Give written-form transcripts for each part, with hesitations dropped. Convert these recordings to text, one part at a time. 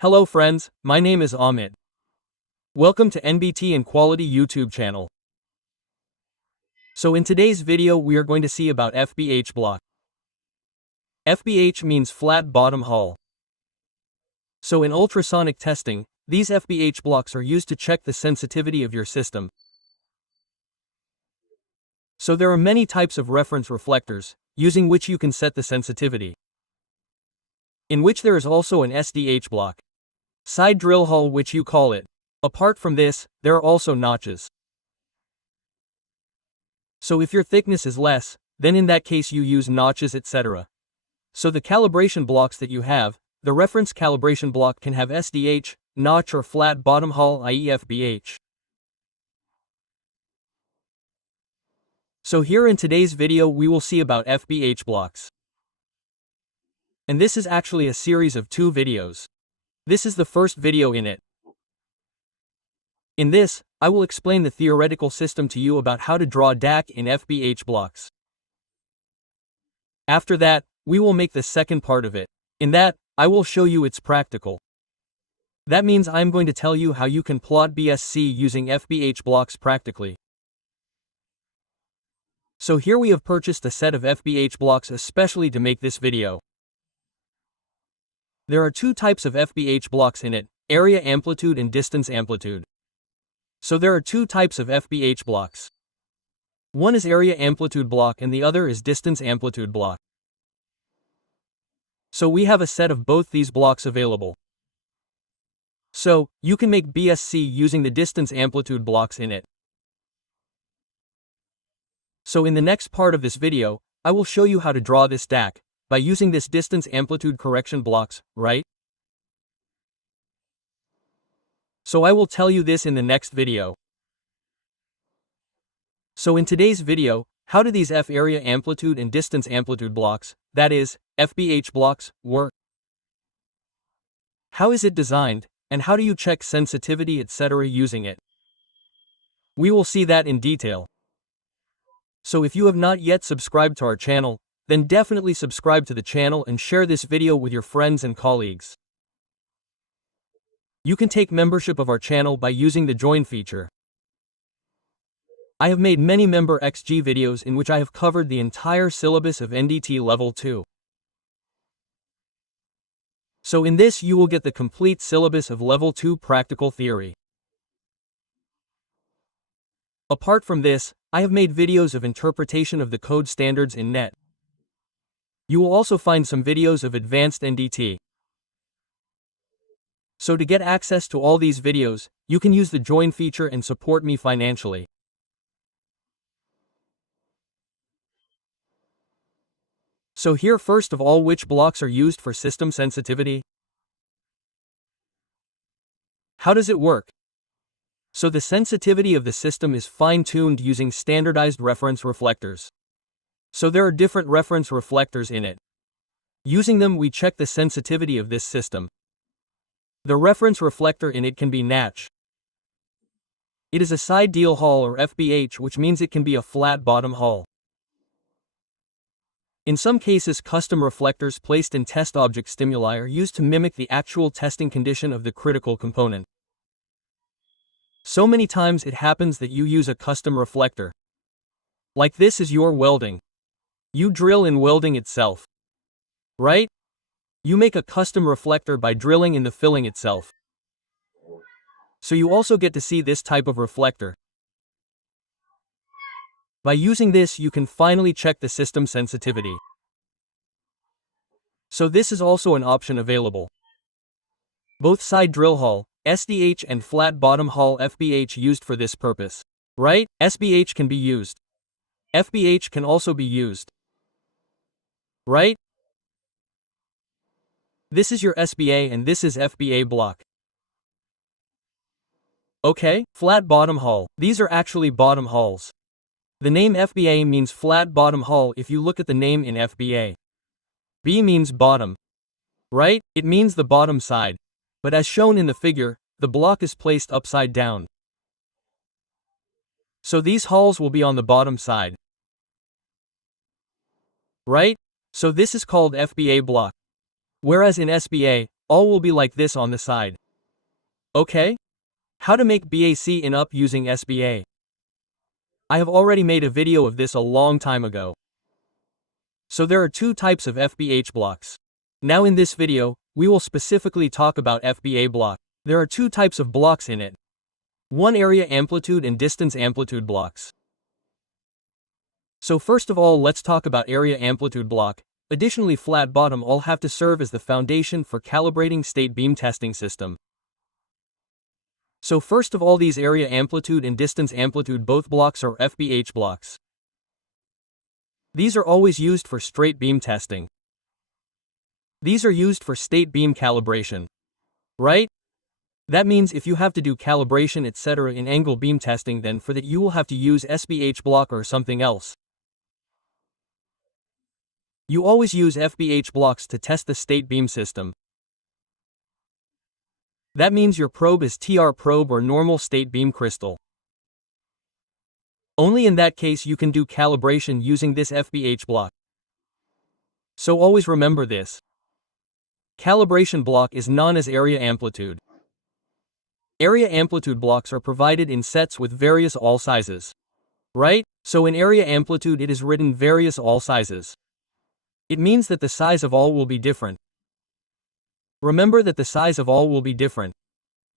Hello friends, my name is Amit. Welcome to NBT and Quality YouTube channel. So in today's video we are going to see about FBH block. FBH means flat bottom hull. So in ultrasonic testing, these FBH blocks are used to check the sensitivity of your system. So there are many types of reference reflectors, using which you can set the sensitivity. In which there is also an SDH block. Side drill hull which you call it. Apart from this, there are also notches. So if your thickness is less, then in that case you use notches etc. So the calibration blocks that you have, the reference calibration block can have SDH, notch or flat bottom hull i.e. FBH. So here in today's video we will see about FBH blocks. And this is actually a series of 2 videos. This is the first video in it. In this, I will explain the theoretical system to you about how to draw DAC in FBH blocks. After that, we will make the second part of it. In that, I will show you its practical. That means I'm going to tell you how you can plot BSC using FBH blocks practically. So here we have purchased a set of FBH blocks especially to make this video. There are 2 types of FBH blocks in it, area amplitude and distance amplitude. So there are 2 types of FBH blocks. One is area amplitude block and the other is distance amplitude block. So we have a set of both these blocks available. So, you can make BSC using the distance amplitude blocks in it. So in the next part of this video, I will show you how to draw this DAC, by using this distance amplitude correction blocks, right? So I will tell you this in the next video. So in today's video, how do these F area amplitude and distance amplitude blocks, that is, FBH blocks, work? How is it designed, and how do you check sensitivity etc. using it? We will see that in detail. So if you have not yet subscribed to our channel, then definitely subscribe to the channel and share this video with your friends and colleagues. You can take membership of our channel by using the join feature. I have made many member XG videos in which I have covered the entire syllabus of NDT level 2. So in this you will get the complete syllabus of level 2 practical theory. Apart from this, I have made videos of interpretation of the code standards in net. You will also find some videos of advanced NDT. So to get access to all these videos, you can use the join feature and support me financially. So here first of all, which blocks are used for system sensitivity? How does it work? So the sensitivity of the system is fine-tuned using standardized reference reflectors. So there are different reference reflectors in it. Using them we check the sensitivity of this system. The reference reflector in it can be notch. It is a side deal hull or FBH, which means it can be a flat bottom hull. In some cases custom reflectors placed in test object stimuli are used to mimic the actual testing condition of the critical component. So many times it happens that you use a custom reflector. Like this is your welding. You drill in welding itself. Right? You make a custom reflector by drilling in the filling itself. So you also get to see this type of reflector. By using this you can finally check the system sensitivity. So this is also an option available. Both side drill hull, SDH and flat bottom hull FBH used for this purpose. Right? SBH can be used. FBH can also be used. Right? This is your SBA and this is FBA block. Okay, flat bottom hull. These are actually bottom hulls. The name FBA means flat bottom hull if you look at the name in FBA. B means bottom. Right? It means the bottom side. But as shown in the figure, the block is placed upside down. So these hulls will be on the bottom side. Right? So this is called FBA block. Whereas in SBA, all will be like this on the side. Okay? How to make BAC in up using SBA. I have already made a video of this a long time ago. So there are two types of FBH blocks. Now in this video, we will specifically talk about FBA block. There are two types of blocks in it. One area amplitude and distance amplitude blocks. So first of all, let's talk about area amplitude block. Additionally, flat bottom all have to serve as the foundation for calibrating state beam testing system. So first of all, these area amplitude and distance amplitude both blocks are FBH blocks. These are always used for straight beam testing. These are used for state beam calibration. Right? That means if you have to do calibration etc. in angle beam testing, then for that you will have to use SBH block or something else. You always use FBH blocks to test the state beam system. That means your probe is TR probe or normal state beam crystal. Only in that case you can do calibration using this FBH block. So always remember this. Calibration block is known as area amplitude. Area amplitude blocks are provided in sets with various all sizes. Right? So in area amplitude it is written various all sizes. It means that the size of all will be different. Remember that the size of all will be different.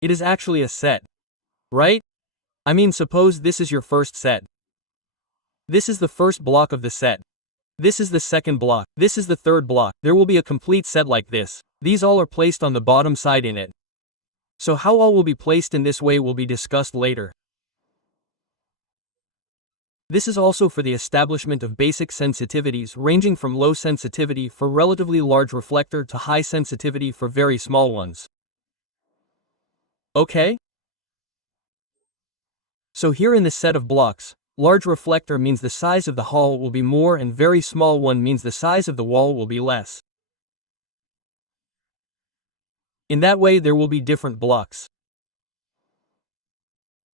It is actually a set. Right? I mean, suppose this is your first set. This is the first block of the set. This is the second block. This is the third block. There will be a complete set like this. These all are placed on the bottom side in it. So how all will be placed in this way will be discussed later. This is also for the establishment of basic sensitivities ranging from low sensitivity for relatively large reflector to high sensitivity for very small ones. Okay? So here in this set of blocks, large reflector means the size of the hall will be more and very small one means the size of the wall will be less. In that way there will be different blocks.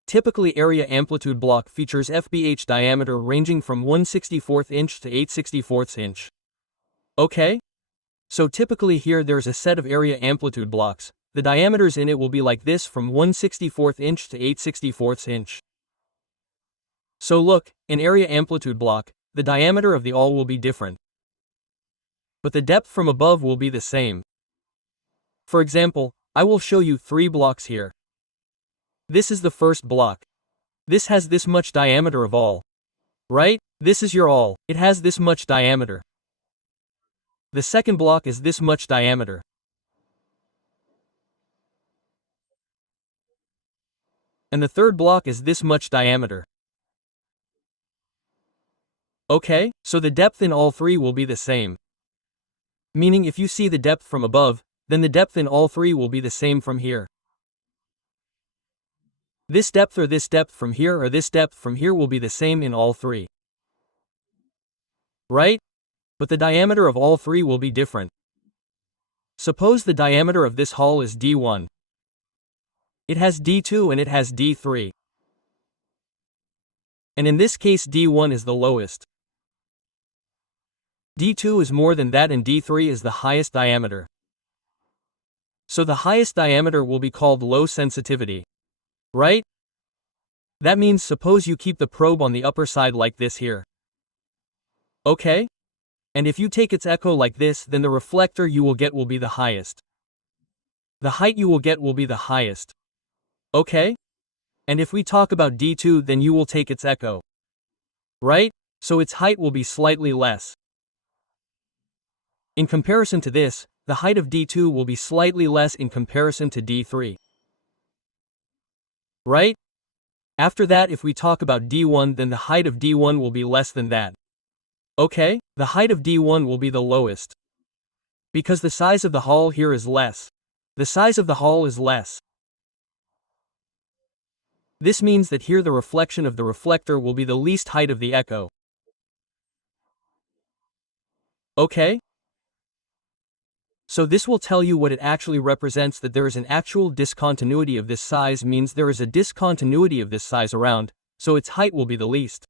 Typically area amplitude block features FBH diameter ranging from 1/64 inch to 8/64 inch. Okay? So typically here there's a set of area amplitude blocks. The diameters in it will be like this from 1/64 inch to 8/64 inch. So look, in area amplitude block, the diameter of the all will be different. But the depth from above will be the same. For example, I will show you 3 blocks here. This is the first block. This has this much diameter of all. Right? This is your all. It has this much diameter. The second block is this much diameter. And the third block is this much diameter. Okay, so the depth in all 3 will be the same. Meaning if you see the depth from above, then the depth in all 3 will be the same from here. This depth or this depth from here or this depth from here will be the same in all 3. Right? But the diameter of all 3 will be different. Suppose the diameter of this hall is D1. It has D2 and it has D3. And in this case D1 is the lowest. D2 is more than that and D3 is the highest diameter. So the highest diameter will be called low sensitivity. Right? That means suppose you keep the probe on the upper side like this here. Okay? And if you take its echo like this, then the reflector you will get will be the highest. The height you will get will be the highest. Okay? And if we talk about D2, then you will take its echo. Right? So its height will be slightly less. In comparison to this, the height of D2 will be slightly less in comparison to D3. Right? After that, if we talk about D1, then the height of D1 will be less than that. Okay? The height of D1 will be the lowest. Because the size of the hall here is less. The size of the hall is less. This means that here the reflection of the reflector will be the least height of the echo. Okay? So this will tell you what it actually represents, that there is an actual discontinuity of this size means there is a discontinuity of this size around, so its height will be the least.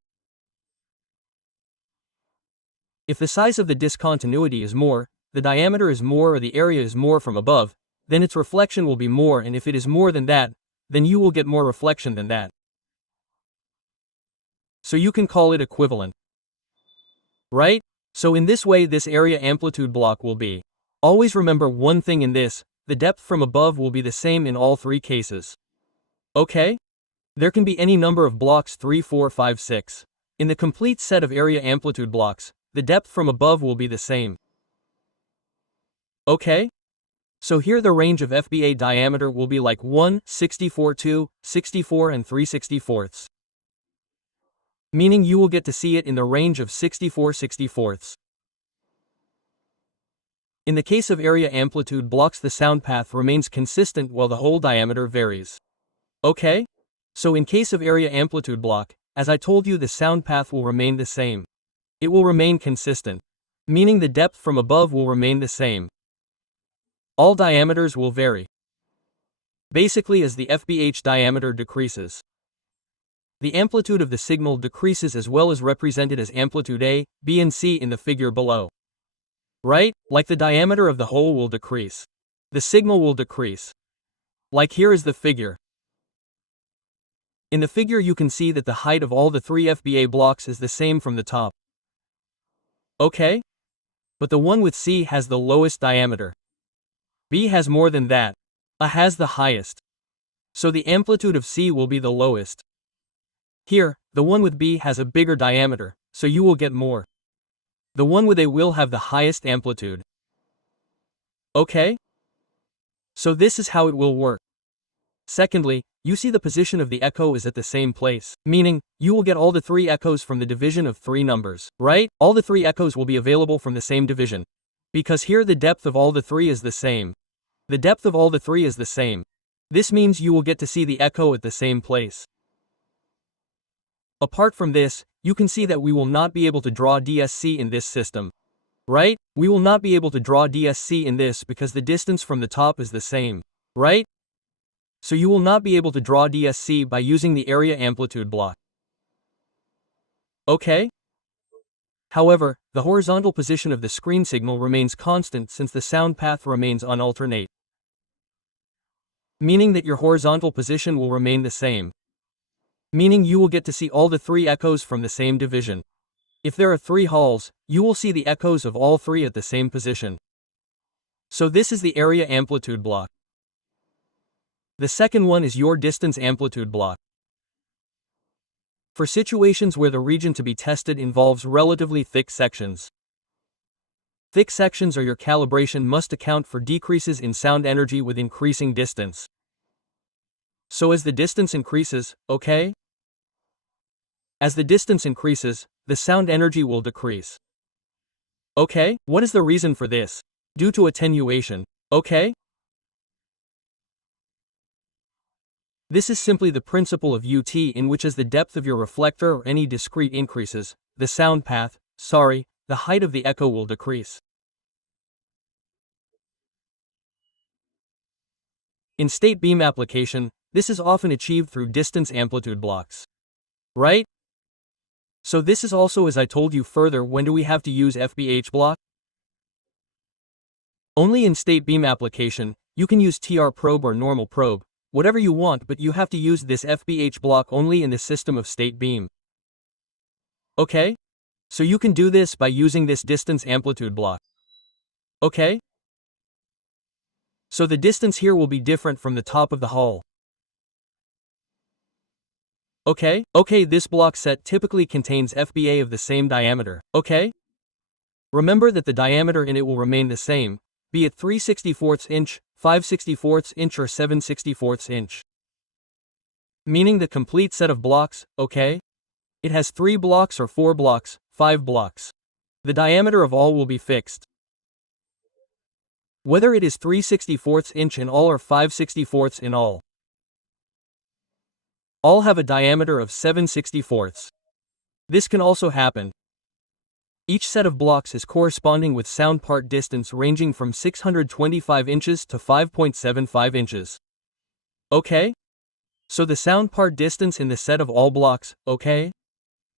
If the size of the discontinuity is more, the diameter is more or the area is more from above, then its reflection will be more, and if it is more than that, then you will get more reflection than that. So you can call it equivalent. Right? So in this way this area amplitude block will be. Always remember one thing in this, the depth from above will be the same in all three cases. Okay? There can be any number of blocks 3, 4, 5, 6. In the complete set of area amplitude blocks, the depth from above will be the same. Okay? So here the range of FBA diameter will be like 1, 64, 2, 64 and 3/64. Meaning you will get to see it in the range of 64/64. In the case of area amplitude blocks the sound path remains consistent while the hole diameter varies. Okay? So in case of area amplitude block, as I told you the sound path will remain the same. It will remain consistent. Meaning the depth from above will remain the same. All diameters will vary. Basically as the FBH diameter decreases, the amplitude of the signal decreases as well as represented as amplitude A, B and C in the figure below. Right? Like the diameter of the hole will decrease. The signal will decrease. Like here is the figure. In the figure you can see that the height of all the three FBA blocks is the same from the top. Okay? But the one with C has the lowest diameter. B has more than that. A has the highest. So the amplitude of C will be the lowest. Here, the one with B has a bigger diameter, so you will get more. The one with A will have the highest amplitude. Okay? So this is how it will work. Secondly, you see the position of the echo is at the same place, meaning, you will get all the three echoes from the division of three numbers, right? All the three echoes will be available from the same division. Because here the depth of all the three is the same. The depth of all the three is the same. This means you will get to see the echo at the same place. Apart from this, you can see that we will not be able to draw DSC in this system. Right? We will not be able to draw DSC in this because the distance from the top is the same. Right? So you will not be able to draw DSC by using the area amplitude block. Okay? However, the horizontal position of the screen signal remains constant since the sound path remains unalternate. Meaning that your horizontal position will remain the same. Meaning you will get to see all the three echoes from the same division. If there are three halls, you will see the echoes of all three at the same position. So this is the area amplitude block. The second one is your distance amplitude block. For situations where the region to be tested involves relatively thick sections. Thick sections or your calibration must account for decreases in sound energy with increasing distance. So as the distance increases, okay? As the distance increases, the sound energy will decrease. Okay, what is the reason for this? Due to attenuation. Okay? This is simply the principle of UT in which as the depth of your reflector or any discrete increases, the sound path, the height of the echo will decrease. In state beam application, this is often achieved through distance amplitude blocks. Right? So this is also as I told you further when do we have to use FBH block? Only in state beam application, you can use TR probe or normal probe, whatever you want, but you have to use this FBH block only in the system of state beam. Okay? So you can do this by using this distance amplitude block. Okay? So the distance here will be different from the top of the hull. Okay, this block set typically contains FBA of the same diameter, okay? Remember that the diameter in it will remain the same, be it 3/64 inch, 5/64 inch or 7/64 inch. Meaning the complete set of blocks, okay? It has 3 blocks or 4 blocks, 5 blocks. The diameter of all will be fixed. Whether it is 3/64 inch in all or 5/64 in all. All have a diameter of 7/64. This can also happen. Each set of blocks is corresponding with sound part distance ranging from 625 inches to 5.75 inches. Okay? So the sound part distance in the set of all blocks, okay?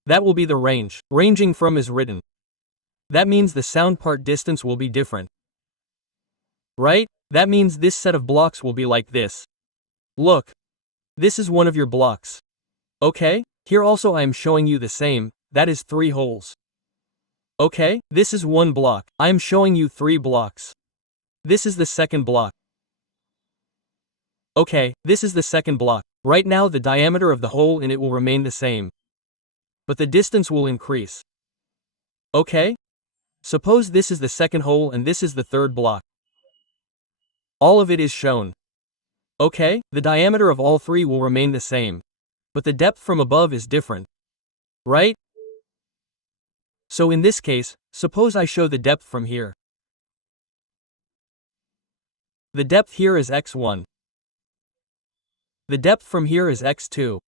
That will be the range. Ranging from is written. That means the sound part distance will be different. Right? That means this set of blocks will be like this. Look. This is one of your blocks. Okay? Here also I am showing you the same, that is 3 holes. Okay? This is one block, I am showing you 3 blocks. This is the second block. Okay, this is the second block. Right now the diameter of the hole in it will remain the same. But the distance will increase. Okay? Suppose this is the second hole and this is the third block. All of it is shown. Okay, the diameter of all 3 will remain the same. But the depth from above is different. Right? So in this case, suppose I show the depth from here. The depth here is x1. The depth from here is x2.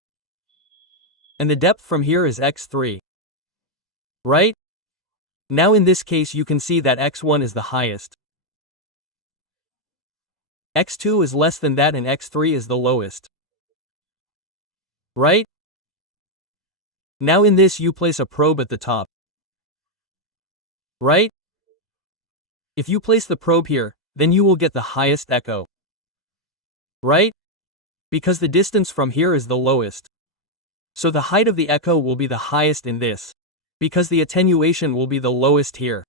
And the depth from here is x3. Right? Now in this case you can see that x1 is the highest. x2 is less than that and x3 is the lowest. Right? Now in this you place a probe at the top. Right? If you place the probe here, then you will get the highest echo. Right? Because the distance from here is the lowest. So the height of the echo will be the highest in this. Because the attenuation will be the lowest here.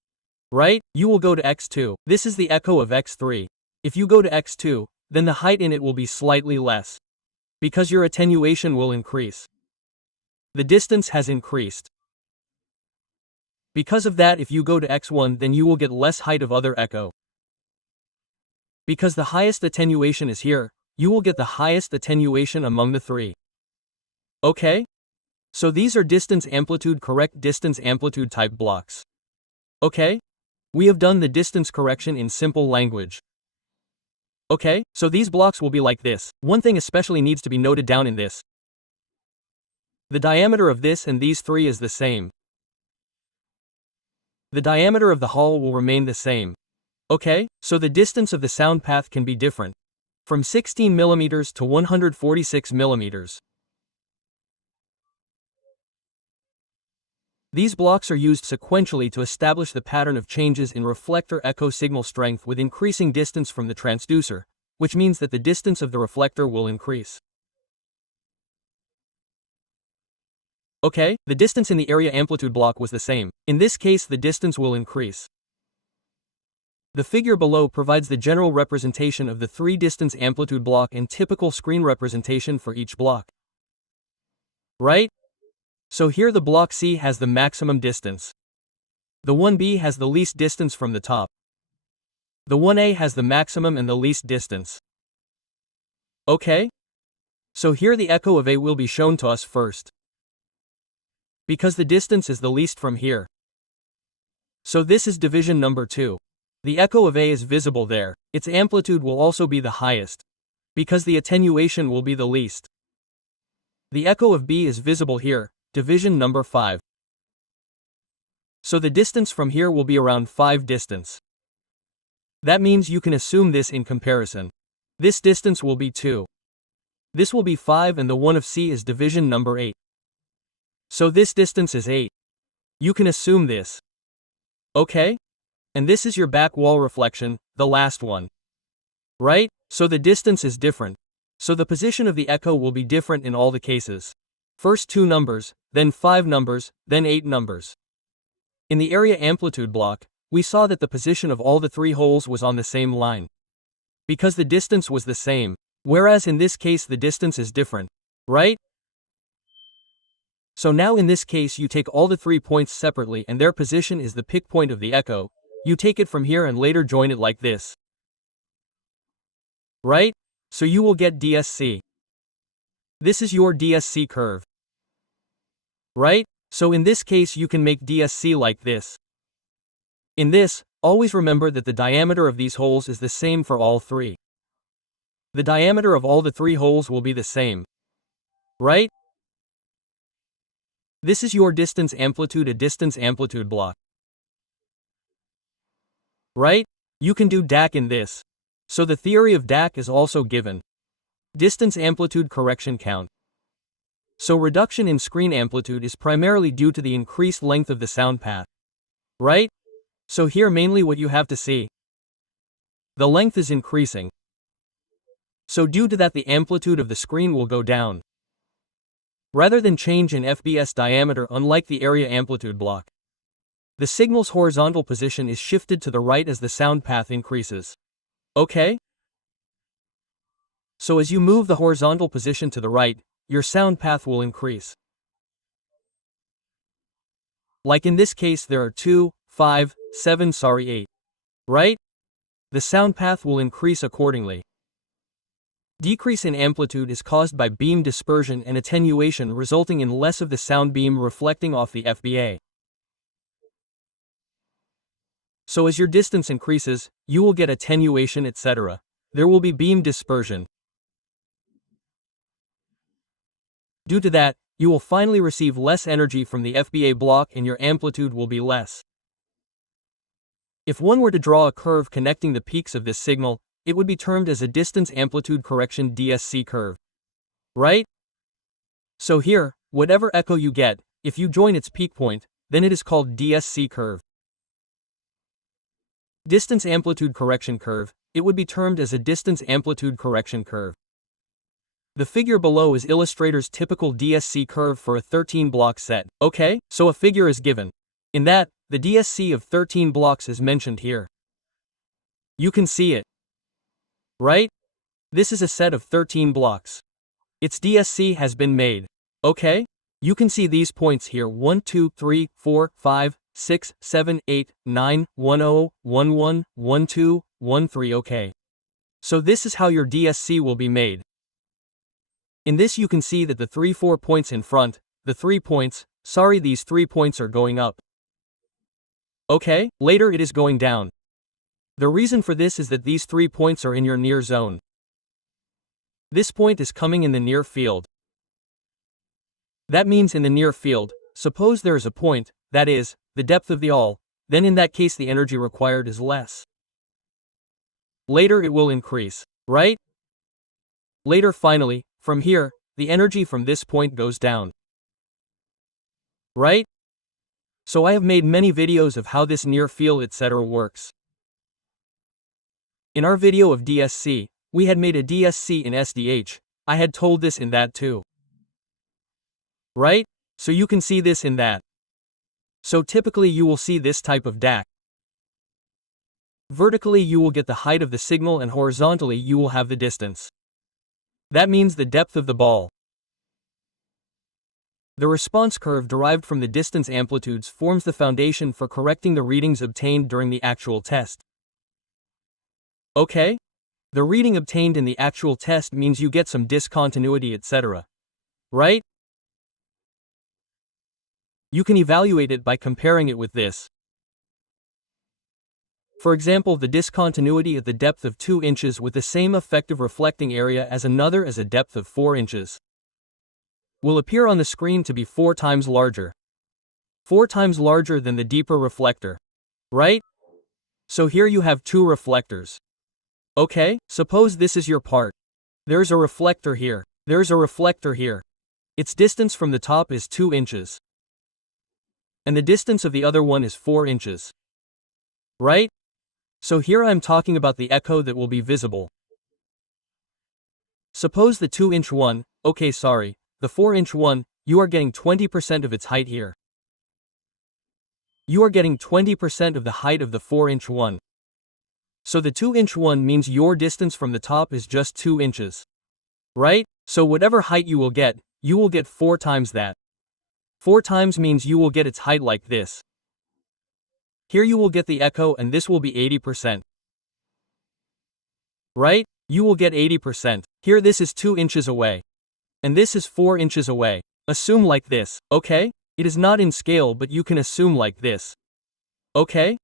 Right? You will go to x2. This is the echo of x3. If you go to x2, then the height in it will be slightly less. Because your attenuation will increase. The distance has increased. Because of that if you go to x1 then you will get less height of other echo. Because the highest attenuation is here, you will get the highest attenuation among the 3. Okay? So these are distance amplitude correct distance amplitude type blocks. Okay? We have done the distance correction in simple language. Okay, so these blocks will be like this. One thing especially needs to be noted down in this. The diameter of this and these 3 is the same. The diameter of the hull will remain the same. Okay, so the distance of the sound path can be different. From 16 mm to 146 mm. These blocks are used sequentially to establish the pattern of changes in reflector echo signal strength with increasing distance from the transducer, which means that the distance of the reflector will increase. Okay, the distance in the area amplitude block was the same. In this case the distance will increase. The figure below provides the general representation of the 3 distance amplitude block and typical screen representation for each block. Right? So here the block C has the maximum distance. The 1B has the least distance from the top. The 1A has the maximum and the least distance. Okay? So here the echo of A will be shown to us first. Because the distance is the least from here. So this is division number 2. The echo of A is visible there, its amplitude will also be the highest. Because the attenuation will be the least. The echo of B is visible here, division number 5. So the distance from here will be around 5 distance. That means you can assume this in comparison. This distance will be 2. This will be 5 and the one of C is division number 8. So this distance is 8. You can assume this. Okay? And this is your back wall reflection, the last one. Right? So the distance is different. So the position of the echo will be different in all the cases. First 2 numbers, then 5 numbers, then 8 numbers. In the area amplitude block, we saw that the position of all the 3 holes was on the same line. Because the distance was the same, whereas in this case the distance is different. Right? So now in this case you take all the 3 points separately and their position is the pick point of the echo. You take it from here and later join it like this. Right? So you will get DSC. This is your DSC curve. Right? So in this case you can make DSC like this. In this, always remember that the diameter of these holes is the same for all 3. The diameter of all the 3 holes will be the same. Right? This is your distance amplitude, a distance amplitude block. Right? You can do DAC in this. So the theory of DAC is also given. Distance amplitude correction count. So reduction in screen amplitude is primarily due to the increased length of the sound path. Right? So here mainly what you have to see. The length is increasing. So due to that, the amplitude of the screen will go down, rather than change in FBS diameter. Unlike the area amplitude block, the signal's horizontal position is shifted to the right as the sound path increases. Okay? So as you move the horizontal position to the right, your sound path will increase. Like in this case, there are 2, 5, 7, 8. Right? The sound path will increase accordingly. Decrease in amplitude is caused by beam dispersion and attenuation, resulting in less of the sound beam reflecting off the FBA. So as your distance increases, you will get attenuation, etc. There will be beam dispersion. Due to that, you will finally receive less energy from the FBA block and your amplitude will be less. If one were to draw a curve connecting the peaks of this signal, it would be termed as a distance amplitude correction DSC curve. Right? So here, whatever echo you get, if you join its peak point, then it is called DSC curve. Distance amplitude correction curve, it would be termed as a distance amplitude correction curve. The figure below is illustrator's typical DSC curve for a 13-block set. Okay, so a figure is given. In that, the DSC of 13 blocks is mentioned here. You can see it. Right? This is a set of 13 blocks. Its DSC has been made. Okay? You can see these points here: 1, 2, 3, 4, 5, 6, 7, 8, 9, 1, 0, 1, 1, 1, 2, 1, 3. Okay. So this is how your DSC will be made. In this you can see that the 3, 4 points in front, these 3 points are going up. Okay, later it is going down. The reason for this is that these 3 points are in your near zone. This point is coming in the near field. That means in the near field, suppose there is a point, that is, the depth of the all, then in that case the energy required is less. Later it will increase, right? Later finally, from here, the energy from this point goes down. Right? So I have made many videos of how this near field etc. works. In our video of DSC, we had made a DSC in SDH, I had told this in that too. Right? So you can see this in that. So typically you will see this type of DAC. Vertically you will get the height of the signal and horizontally you will have the distance. That means the depth of the ball. The response curve derived from the distance amplitudes forms the foundation for correcting the readings obtained during the actual test. Okay? The reading obtained in the actual test means you get some discontinuity etc. Right? You can evaluate it by comparing it with this. For example, the discontinuity at the depth of 2 inches with the same effective reflecting area as another as a depth of 4 inches will appear on the screen to be 4 times larger. 4 times larger than the deeper reflector. Right? So here you have 2 reflectors. Okay, suppose this is your part. There's a reflector here. There's a reflector here. Its distance from the top is 2 inches. And the distance of the other one is 4 inches. Right? So here I'm talking about the echo that will be visible. Suppose the 2-inch one, the 4-inch one, you are getting 20% of its height here. You are getting 20% of the height of the 4-inch one. So the 2-inch one means your distance from the top is just 2 inches. Right? So whatever height you will get 4 times that. 4 times means you will get its height like this. Here you will get the echo and this will be 80%. Right? You will get 80%. Here this is 2 inches away. And this is 4 inches away. Assume like this, okay? It is not in scale but you can assume like this. Okay?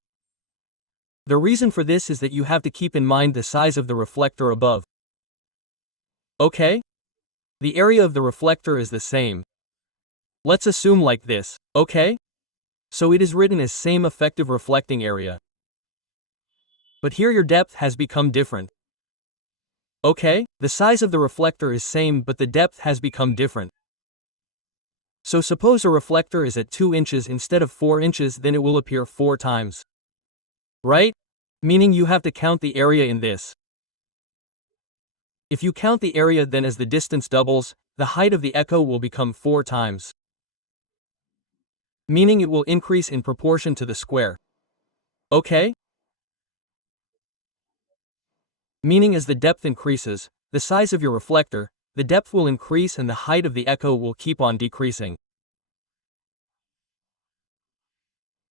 The reason for this is that you have to keep in mind the size of the reflector above. Okay? The area of the reflector is the same. Let's assume like this, okay? So it is written as same effective reflecting area. But here your depth has become different. Okay, the size of the reflector is same but the depth has become different. So suppose a reflector is at 2 inches instead of 4 inches, then it will appear 4 times. Right? meaning you have to count the area in this. If you count the area, then as the distance doubles, the height of the echo will become 4 times, meaning it will increase in proportion to the square. Okay? Meaning as the depth increases, the size of your reflector, the depth will increase and the height of the echo will keep on decreasing.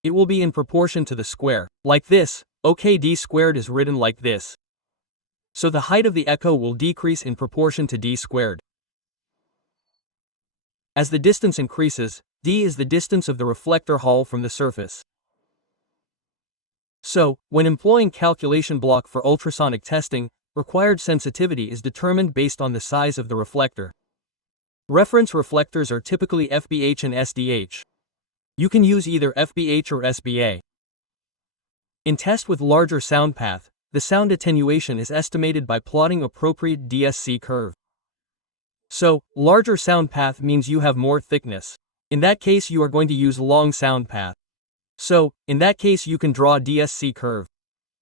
It will be in proportion to the square, like this. Okay, d squared is written like this. So the height of the echo will decrease in proportion to d squared. As the distance increases, d is the distance of the reflector hull from the surface. So, when employing calculation block for ultrasonic testing, required sensitivity is determined based on the size of the reflector. Reference reflectors are typically FBH and SDH. You can use either FBH or SBA. In test with larger sound path, the sound attenuation is estimated by plotting appropriate DSC curve. So, larger sound path means you have more thickness. In that case you are going to use long sound path. So, in that case you can draw a DSC curve.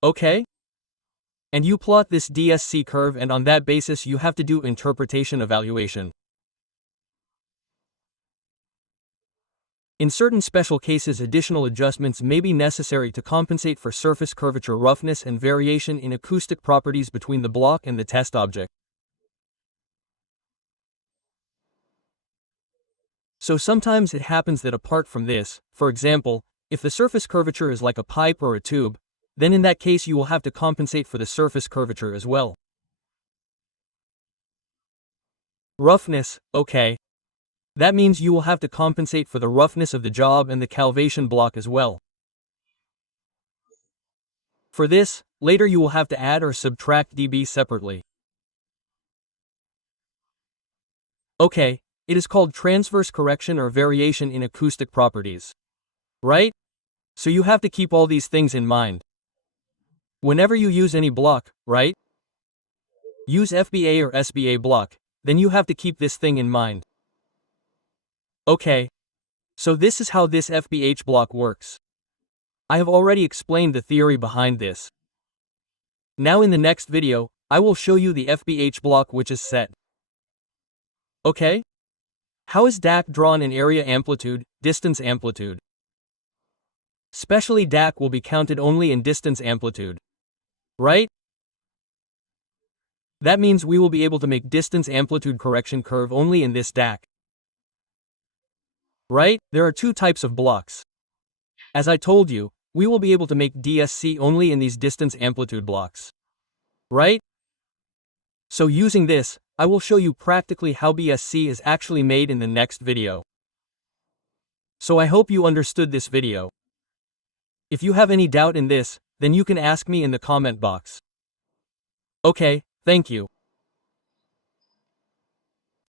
Okay? And you plot this DSC curve, and on that basis you have to do interpretation evaluation. In certain special cases, additional adjustments may be necessary to compensate for surface curvature roughness and variation in acoustic properties between the block and the test object. So sometimes it happens that apart from this, for example, if the surface curvature is like a pipe or a tube, then in that case you will have to compensate for the surface curvature as well. Roughness, okay. That means you will have to compensate for the roughness of the job and the calvation block as well. For this, later you will have to add or subtract dB separately. Okay, it is called transverse correction or variation in acoustic properties. Right? So you have to keep all these things in mind whenever you use any block, right? Use FBA or SBA block, then you have to keep this thing in mind. Okay. So this is how this FBH block works. I have already explained the theory behind this. Now in the next video, I will show you the FBH block which is set. Okay? How is DAC drawn in area amplitude, distance amplitude? Specially DAC will be counted only in distance amplitude. Right? That means we will be able to make distance amplitude correction curve only in this DAC. Right? There are 2 types of blocks. As I told you, we will be able to make DSC only in these distance amplitude blocks. Right? So using this, I will show you practically how BSC is actually made in the next video. So I hope you understood this video. If you have any doubt in this, then you can ask me in the comment box. Okay, thank you.